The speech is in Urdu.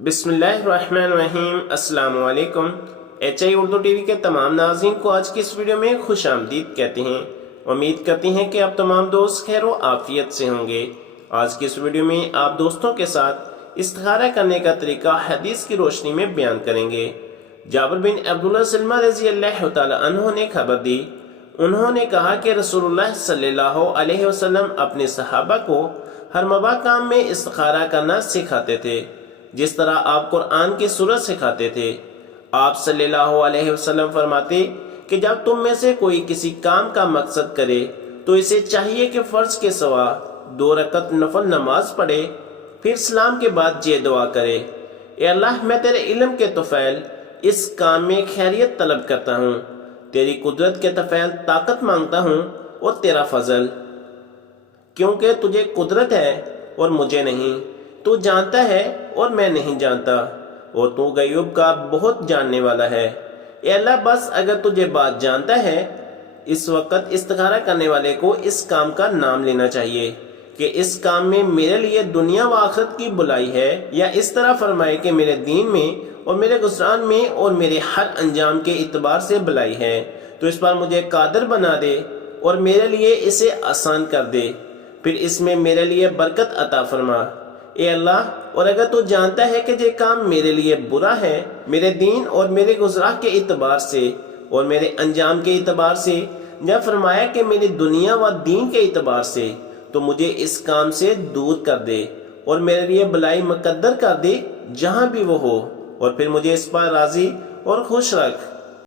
بسم اللہ الرحمن الرحیم۔ السلام علیکم۔ اردو ٹی وی کے تمام ناظرین کو آج کی اس ویڈیو میں خوش آمدید کہتے ہیں۔ امید کرتے ہیں کہ آپ تمام دوست خیر و عافیت سے ہوں گے۔ آج کی اس ویڈیو میں آپ دوستوں کے ساتھ استخارہ کرنے کا طریقہ حدیث کی روشنی میں بیان کریں گے۔ جابر بن عبداللہ سلمہ رضی اللہ تعالی عنہ نے خبر دی، انہوں نے کہا کہ رسول اللہ صلی اللہ علیہ وسلم اپنے صحابہ کو ہر مباح کام میں استخارہ کرنا سکھاتے تھے، جس طرح آپ قرآن کی سورت سکھاتے تھے۔ آپ صلی اللہ علیہ وسلم فرماتے کہ جب تم میں سے کوئی کسی کام کا مقصد کرے تو اسے چاہیے کہ فرض کے سوا 2 رکعت نفل نماز پڑھے، پھر سلام کے بعد یہ دعا کرے، اے اللہ میں تیرے علم کے طفیل اس کام میں خیریت طلب کرتا ہوں، تیری قدرت کے طفیل طاقت مانگتا ہوں اور تیرا فضل، کیونکہ تجھے قدرت ہے اور مجھے نہیں، تو جانتا ہے اور میں نہیں جانتا، اور تو غیب کا بہت جاننے والا ہے۔ اے اللہ بس اگر تجھے بات جانتا ہے، اس وقت استخارہ کرنے والے کو اس کام کا نام لینا چاہیے کہ اس کام میں میرے لیے دنیا و آخرت کی بلائی ہے، یا اس طرح فرمائے کہ میرے دین میں اور میرے گزران میں اور میرے ہر انجام کے اعتبار سے بلائی ہے، تو اس پر مجھے قادر بنا دے اور میرے لیے اسے آسان کر دے، پھر اس میں میرے لیے برکت عطا فرما۔ اے اللہ، اور اگر تو جانتا ہے کہ یہ کام میرے لیے برا ہے، میرے دین اور میرے گزراہ کے اعتبار سے اور میرے انجام کے اعتبار سے، یا فرمایا کہ میری دنیا و دین کے اعتبار سے، تو مجھے اس کام سے دور کر دے اور میرے لیے بلائی مقدر کر دے جہاں بھی وہ ہو، اور پھر مجھے اس پر راضی اور خوش رکھ۔